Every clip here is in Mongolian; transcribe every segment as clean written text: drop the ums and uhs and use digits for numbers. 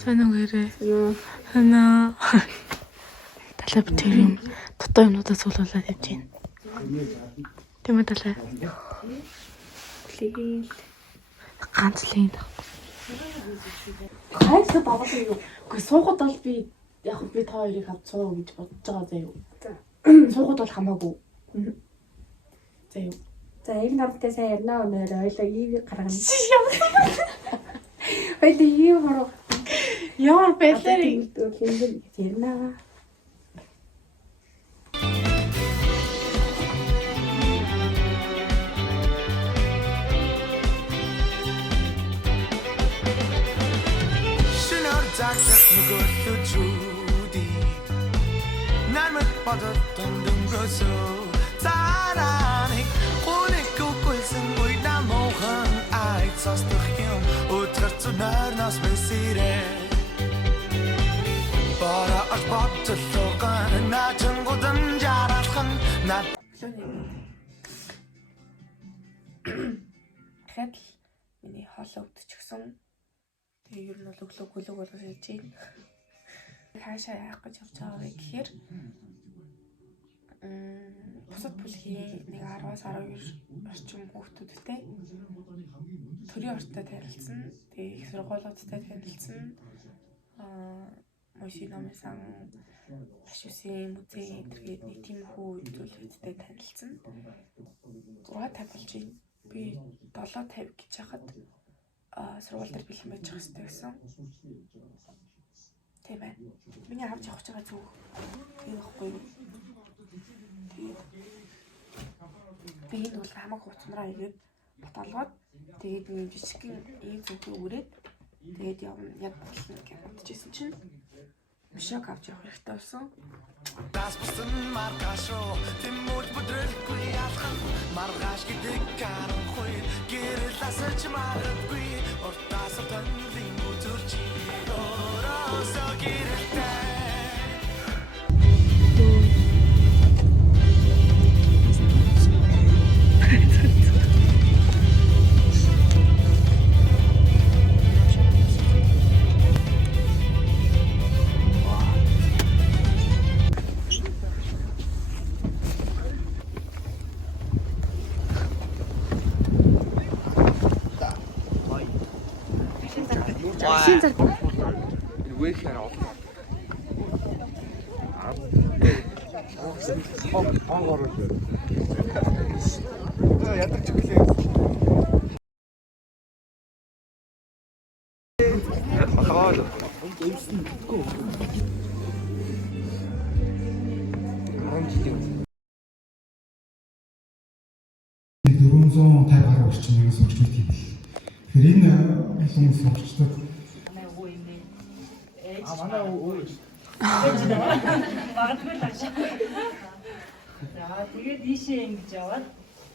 Соногээрээ. Хана. Талаа битэр юм. Дотоо юмнуудаа суулуулаад явж байна. Тэмээ талаа. Лийл. Ганц лийл. Хайс бабаа юу? Гэхдээ суугаад бол би яг би та хоёрыг авч суу гэж бодож байгаа заа юу. Суугаад бол хамаагүй. За юу. За яг намтай сайн ярина өнөр ойлоо ийг гаргана. Хоёул ийг хороо. Ямар байлаа ярина. Загсах нүгэлчүүди намайг бодсон дөнгөсө цааныг хүнийг гүйсэн үе намохан айцастах юм өтгөрч нэрнас месирэ бара ахбатлоган начин гудам жаралхан над дахиад миний хоолой өвдчихсөн. Тэгээ ер нь бол өглөө болгож хийж байна. Хаашаа яах гэж явж байгаа вэ гэхээр бусад бүлгийн нэг 10-аас 12 орчим хүүхдүүдтэй төрийн ортой танилцсан. Тэгээ их сургуулиудтай танилцсан. Мөшийн номын сан маш үсэн музей гэдэг нэг тийм хүү зүйлүүдтэй танилцсан. 6:50 болж байна. Би 7:50 гэж хахад сургууль дээр бэлэн байж байгаа хэрэгтэй гэсэн. Тийм байна. Миний авч явах гэж байгаа зүг. Тийм байхгүй юу? Би энэ бол хамаг хуцмраа игээд баталгаад тэгээд нэг жижигхэн ийм зүгтээ өрөөд тэгээд явна яг болно гэж бодчихсон чинь мишок авч явах хэрэгтэй болсон. Таспсан маркашо тэмүүд бүдрэлгүй алхан маргаш гэдэг каранхуй гэрэласч марггүй ортаас тэнлийн үзүүрч оросо гэрэлтэй Шинэ зар. Вэхлэр авах. Хонгор. Ядарч гэлээ. Хатгаал. Өвсөн гэхгүй. 10 жилийн 450 гаруй орчим нэгэн сургачдууд юм. Тэгэхээр энэ олон сургачдууд манай өөр Магадгүй л ааш. За тэгээд ийшээ ингэж яваад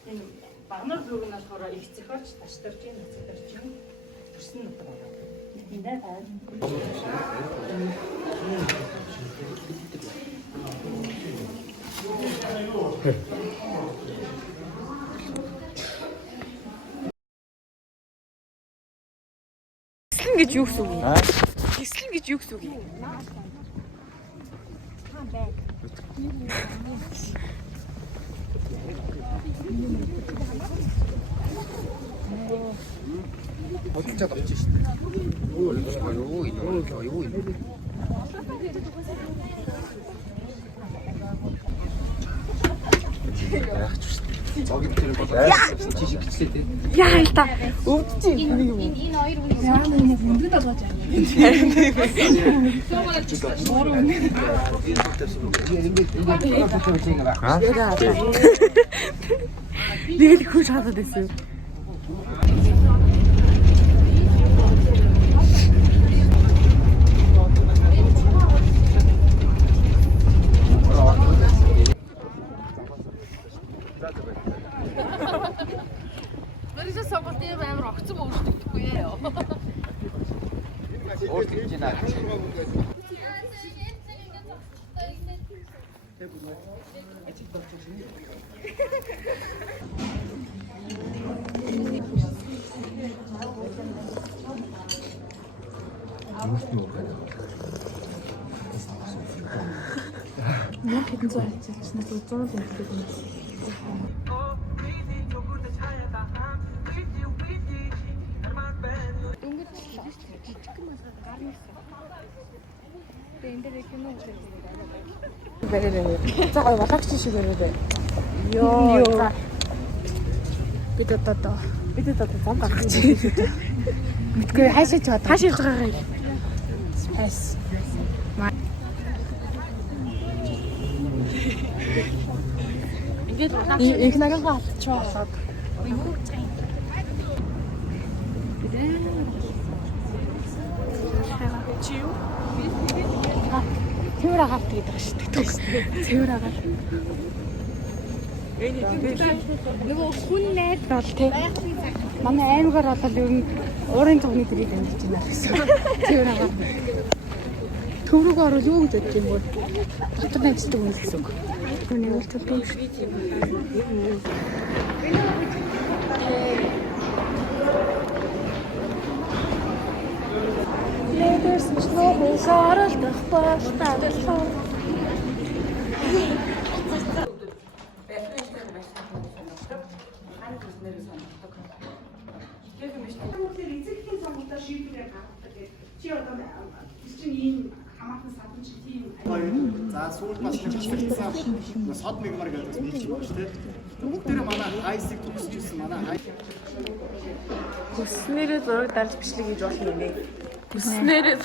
энэ багнар зүг нь болохоор их зохиолч таштарч юм нацгаарч юм. Төрсөн нутаг байгаа. Тийм дээ таа. Гислэн гэж юу гэсэн үг юм? Гислэн гэж юу гэсэн үг юм? бодолцоод авчих шүү дээ. Юу юм. Зогийн тэр бол чишиг гिचлээ тий. Яа л та өвдөж юм нэг юм. Энэ хоёр үнийг яа нэг өндөд болгож байна. Нэг л хүч хадаад байсан. Мэргэжил сонголтын амар огцом өөрчлөгдөхгүй ээ. Өөрчлөж байна. Нэг хэдэн зуун ажиллаж 100 төгрөг юм. За гой балаагч шиг өрөөдөө. Йоо. Бид одоо зам гарах гэж байна. Мэдгүй хаашаа ч бод. Хаашаа явж байгаа юм. Хайс. Ингээд их нагаа алчваа. Чиу. Цэвэр агаалт гэдэг ба шүү дээ. Цэвэр агаалт. Нөгөө хүн найд бол тий. Манай аймгаар бол ер нь уурын цогны дэрийг амьдж байна гэсэн. Цэвэр агаалт. Төврөг орвол юу гэж бодож юм бэ? Дотор найздаг юм гэсэн үг. Нэг л төлөв шүү. Ледэрс нөө саралдах баштаглаа. Эцэгхийн сонгуультай шийдвэрээ гаргадаг гэдэг. Чи одоо чинь ийм хамаатан садан чи тийм. За сүүл бас хэлчихсэн. Сод мигмар гэдэг бас нэг юм шүү дээ. Бүгдээрээ манай хайсыг төгсөжсэн манай хай. Хүснээрээ зураг дарж бичлэг хийж болох юм бэ? Хүснээрээ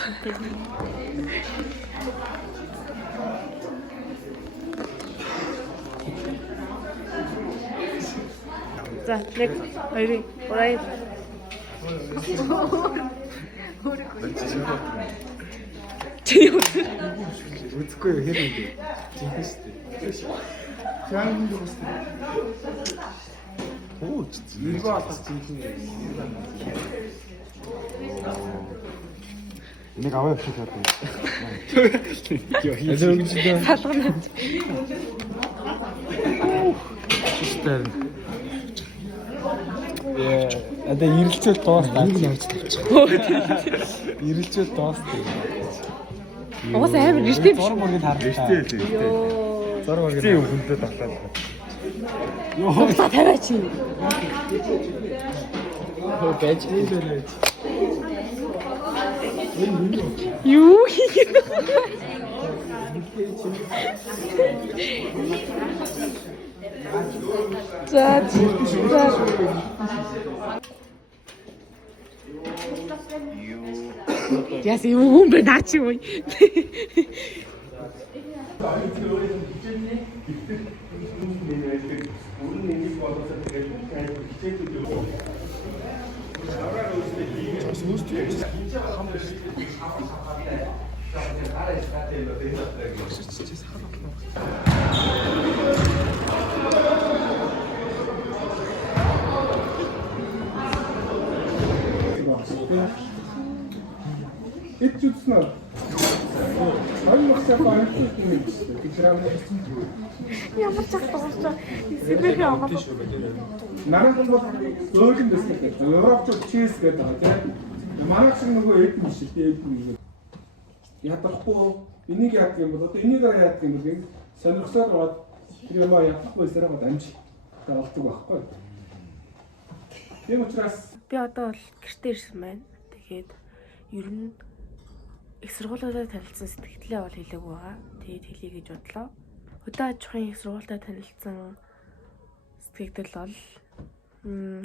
За, нэг, хоёрын, гурван. Чи юу? Үзэхгүй хэр юм бэ? Жинхэнэ шүү дээ. Чаан юм уу? Оо, зэрэг алхаж жинхэнэ. Энийг аваа явчих гэдэг. Йоо, хийж. Салгана. Шүстэр. Адаа ирэлцэл дуустаа. Нэг л авч тавчих. Ирэлцэл дуустаа. Уус амар нэртэй биш. Зураг мөрөнд харах. Нэртэй л. Йоо. Зураг мөрөнд. Тийм хүнтэй таглаа. Йоо. Та тавиач юм. Хөө байж хэлээ. Юу хийх вэ? За. Яс юу юм бэ наа чи юу? Эд үзсэн үү? Хоёр махсаа баярлалаа юм шүү. Тэграм Ямар ч ахтагч эсвэрхий аваад Нарах бол зөөлөн дэсгэж байна. Европч чиз гэдэг байгаа тийм. Манай шиг нөгөө эдэн биш тийм эдэн. Ядахгүй энийг яадаг юм бол одоо энийг яадаг юм бол сонирхсоор бод тэр юм ядахгүй сараа дамж болдог байхгүй. Тийм учраас би одоо бол гэртээ ирсэн байна. Тэгээд ер нь их сургуулиудаа танилцсан сэтгэлдээ бол хэлээгүй байгаа. Тэгээд хэлье гэж бодлоо. Хөдөө аж ахуйн их сургуультай танилцсан сэтгэгдэл бол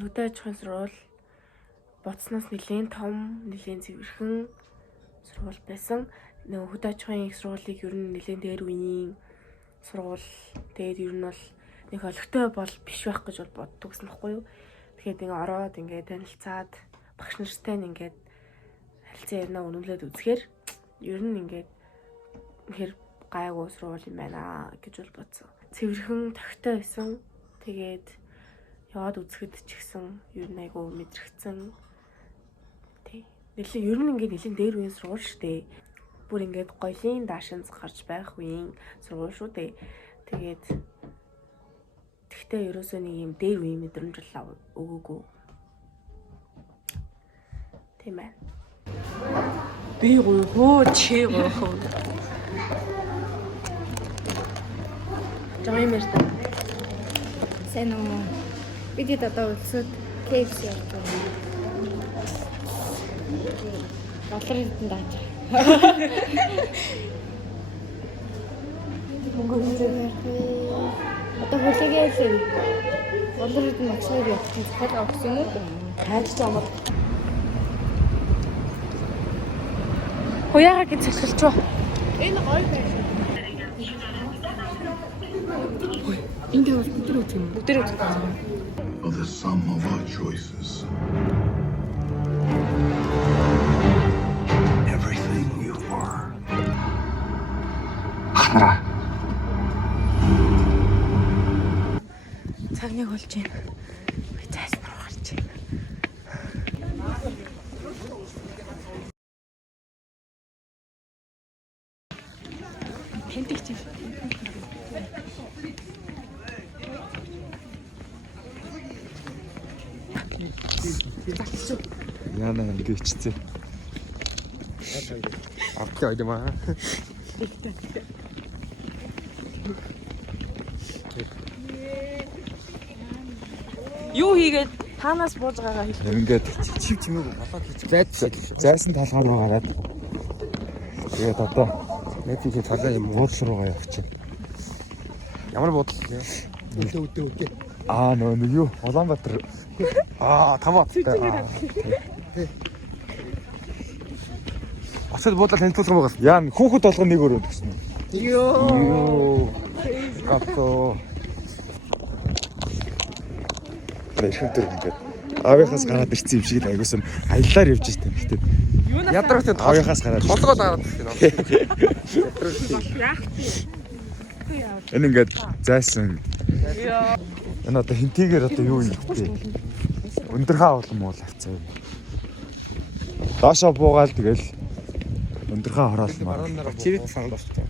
хөдөө аж ахуйн сургууль боцноос нэлээд том, нэлээд цэвэрхэн сургууль байсан. Нөгөө хөдөө аж ахуйн их сургуулийг ер нь нэлээд дээр үеийн сургууль. Тэгээд ер нь бол нэг олигтой бол биш байх гэж бол боддог гэсэн баггүй юу. Тэгэхээр ингээ ороод ингээ танилцаад багш нартай ингээ харилцаа ярина үнэмлээд үзэхээр ер нь ингээ хэр гайгүй сургууль юм байна гэж бол бодсон. Цэвэрхэн тохтой байсан. Тэгээд яваад үзэхэд ч гэсэн ер нь айгүй мэдрэгцэн. Тий. Нэлээ ер нь ингээ нэлээд дээр үеийн сургууль шүү дээ. Бүр ингээд гоёлын даашинз гарч байх үеийн сургууль шүү дээ. Тэгээд тэгтээ ерөөсөө нэг юм дээр үеийн мэдрэмж өгөөгүй. Тийм ээ. Би гойхоо чи гойхоо. Жаа юм ярьж та. Сайн уу? Бид одоо үлсэд KFC явж байна. Доллар хэдэн дааж. Мөнгө хэлээ. Одоо хүлээгээл. Доллар хэдэн багшаар явах гэж захиалга өгсөн юм уу? Хайж амар. Хуяага гэж захирч ба. Энэ гоё байна. Энд бол бүдэр үгүй юм. Бүдэр үгүй. Of the sum of our choices. Everything you are. Цагныг болж байна. Би цаас руу гарч байна. Тэнтэг чи. Яна ингэчтэй. Авто ойдмаа. Юу хийгээд танаас бууж байгаагаа хэлээ. Ингээд чив чимээг болоод хийж зайсан талгаар руу гараад. Тэгээд одоо нэг тийм талаа юм буудлал руугаа явах чинь. Ямар буудлал вэ? Үдээ. Нөө юу? Улаанбаатар. Таваа. Очоод буудлал хэнтүүлсэн байгаа. Яа, хүүхэд болгоно нэг өрөөд гэсэн. Йоо. Гато. Шүтэр ингээд аавынхаас гараад ирсэн юм шиг айгуусан аяллаар явж штэ гэхдээ ядрагт аавынхаас гараад толгой дараад ирсэн. Энэ ингээд зайсан. Энэ одоо хинтигээр одоо юу юм бэ? Өндөрхөө олон муу авцаа. Доошоо буугаал тэгэл өндөрхөө хороолмаар. Чивэд санал болчихсон.